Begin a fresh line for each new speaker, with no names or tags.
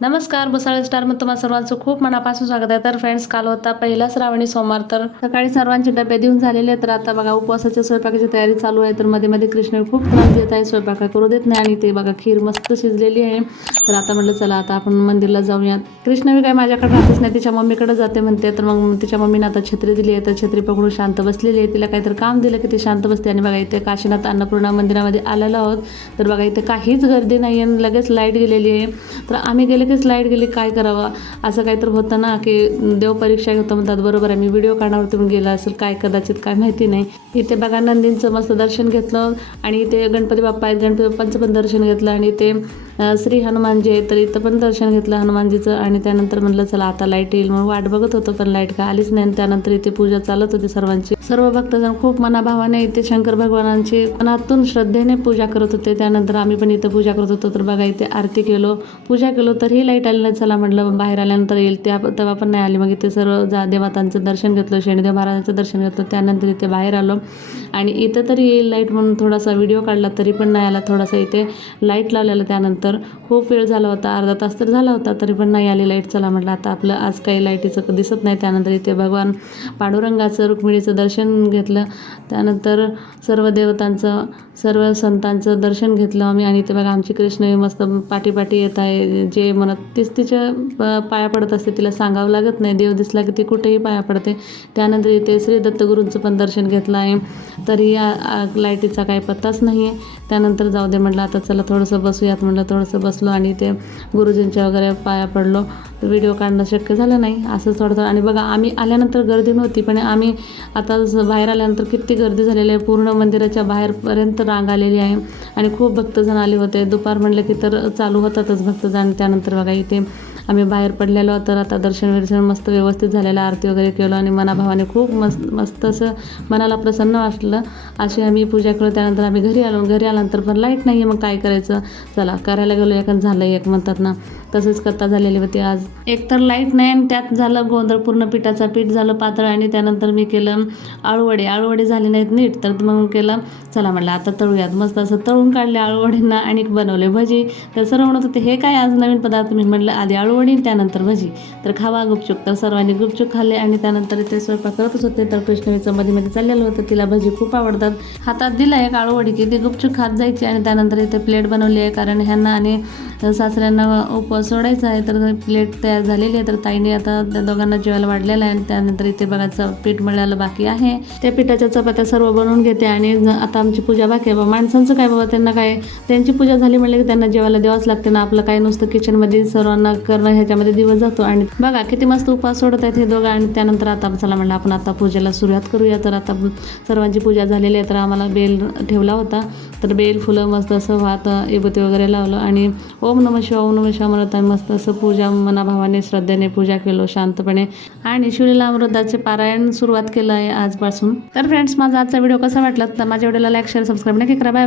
नमस्कार बुसाळ स्टारमध्ये तुम्हाला सर्वांचं खूप मनापासून स्वागत आहे. तर फ्रेंड्स काल होता पहिला श्रावणी सोमवार. तर सकाळी सर्वांचे डबे देऊन झालेले आहेत. तर आता बघा उपवासाच्या स्वयंपाकाची तयारी चालू आहे. तर मध्ये मध्ये कृष्ण खूप त्रास देत आहे. स्वयंपाक करू देत नाही आणि ते बघा खीर मस्त शिजलेली आहे. तर आता म्हटलं चला आता आपण मंदिरला जाऊयात. कृष्ण बी काय माझ्याकडे राहतच नाही. तिच्या मम्मीकडे जाते म्हणते. तर मग तिच्या मम्मीने आता छत्री दिली आहे. तर छत्री पकडून शांत बसलेली आहे. तिला काहीतरी काम दिलं की ती शांत बसते. आणि बघा इथे काशीनाथ अन्नपूर्णा मंदिरामध्ये आलेलो आहोत. तर बघा इथे काहीच गर्दी नाही आहे लगेच लाइट गेलेली आहे. तर आम्ही गेले लगेच लाइट गेली काय करावं? असं काहीतरी होतं ना की देव परीक्षा घेतो म्हणतात बरोबर आहे मी व्हिडिओ काढण्यावर तुम्ही गेला असेल काय कदाचित काय माहिती नाही. इथे बघा नंदींचं मस्त दर्शन घेतलं आणि इथे गणपती बाप्पा आहेत गणपती बाप्पांचं पण दर्शन घेतलं आणि ते श्री हनुमानजी आहे तर इथं पण दर्शन घेतलं हनुमानजीचं आणि त्यानंतर म्हणलं चला आता लाइट येईल. म्हणून वाट बघत होतो पण लाइट का आलीच नाही. आणि त्यानंतर इथे पूजा चालत होती सर्वांची. सर्व भक्तजण खूप मनाभावाने इथे शंकर भगवानांची मनातून श्रद्धेने पूजा करत होते. त्यानंतर आम्ही पण इथं पूजा करत होतो. तर बघा इथे आरती केलो. पूजा केलो तरीही लाइट आली नाही. चला म्हटलं बाहेर आल्यानंतर येईल. त्या तेव्हा पण नाही आली. मग इथे सर्व जा देवतांचं दर्शन घेतलं शनिदेव महाराजांचं दर्शन घेतलं. त्यानंतर इथे बाहेर आलो. आणि इथं तरी येईल लाइट म्हणून थोडासा व्हिडिओ काढला तरी पण नाही आला. थोडासा इथे लाइट लावलेलं त्यानंतर. तर खूप वेळ झाला होता अर्धा तास तर झाला होता तरी पण नाही आली लाइट चला म्हटलं आता आपलं आज काही लाईटीचं दिसत नाही. त्यानंतर इथे भगवान पांडुरंगाचं रुक्मिणीचं दर्शन घेतलं. त्यानंतर सर्व देवतांचं सर्व संतांचं दर्शन घेतलं आम्ही. आणि ते बघा आमची कृष्णवी मस्त पाठीपाठी येत आहे. जे म्हणत तीच तिच्या पाया पडत असते तिला सांगावं लागत नाही. देव दिसला की ती कुठेही पाया पडते. त्यानंतर इथे श्री दत्तगुरूंचं पण दर्शन घेतलं आहे. तरी या लाईटीचा काही पत्ताच नाही आहे त्यानंतर जाऊ दे म्हटलं आता चला थोडंसं बसूयात म्हटलं थोडंसं बसलो आणि ते गुरुजींच्या वगैरे पाया पडलो. व्हिडिओ काढणं शक्य झालं नाही असं थोडं थोडं आणि बघा आम्ही आल्यानंतर गर्दी नव्हती पण आम्ही आता जसं बाहेर आल्यानंतर किती गर्दी झालेली आहे. पूर्ण मंदिराच्या बाहेरपर्यंत रांग आलेली आहे. आणि खूप भक्तजण आले होते. दुपार म्हणलं की तर चालू होतातच भक्तजण. त्यानंतर बघा इथे आम्ही बाहेर पडलेलो तर आता दर्शन विर्शन मस्त व्यवस्थित झालेलं आरती वगैरे केलो आणि मनाभावाने खूप मस्त मस्त असं मनाला प्रसन्न वाटलं. अशी आम्ही पूजा केलो त्यानंतर आम्ही घरी आलो. घरी आल्यानंतर पण लाइट नाही आहे मग काय करायचं? चला करायला गेलो एक झालं एक म्हणतात ना. तसंच करता झालेली होती आज. एक तर लाइट नाही आणि त्यात झालं गोंधळ पूर्ण पिठाचा पीठ झालं पातळ आणि त्यानंतर मी केलं आळूवडे. आळूवडे झाले नाहीत नीट तर मग केलं चला म्हटलं आता तळूयात. मस्त असं तळून काढले आळूवडींना आणि बनवले भजी. तर सर्व म्हणत होते हे काय आज नवीन पदार्थ? मी म्हटलं आधी आळूवडी त्यानंतर भजी. तर खावा गुपचूप. तर सर्वांनी गुपचूप खाल्ले आणि त्यानंतर ते स्वयंपाक करतच होते. तर कृष्णवीचं मध्ये मध्ये चाललेलं होतं तिला भजी खूप आवडतात. हातात दिला एक आळूवडी की ती गुपचूप खात जायची आणि त्यानंतर इथे प्लेट बनवली आहे. कारण ह्यांना आणि सासऱ्यांना उपवास सोडायचं आहे तर प्लेट तयार झालेली आहे तर ताईने आता त्या दोघांना जेवायला वाढलेलं आहे आणि त्यानंतर इथे बघा पीठ मिळालं बाकी आहे. त्या पिठाच्या चपात्या सर्व बनवून घेते आणि आता आमची पूजा बाकी आहे. बाबा माणसांचं काय बाबा त्यांना काय त्यांची पूजा झाली म्हणलं की त्यांना जेवायला द्यावंच लागते ना. आपलं काय नुसतं किचनमध्ये सर्वांना करणं ह्याच्यामध्ये दिवस जातो. आणि बघा किती मस्त उपास सोडत आहेत हे दोघं. आणि त्यानंतर आता चला म्हणलं आपण आता पूजेला सुरुवात करूया. तर आता सर्वांची पूजा झालेली आहे तर आम्हाला बेल ठेवला होता. तर बेल फुलं मस्त असं वाहत विभूती वगैरे लावलं. आणि ओम नम शिवा ओम नम शिवा म्हणत मस्त असं पूजा मनाभावाने श्रद्धेने पूजा केलो शांतपणे. आणि शिवलीलामृताचे पारायण सुरुवात केलं आहे आजपासून. तर फ्रेंड्स माझा आजचा व्हिडिओ कसा वाटला? तर माझ्या व्हिडिओला लाईक शेअर सबस्क्राईब नक्की करा. Bye bye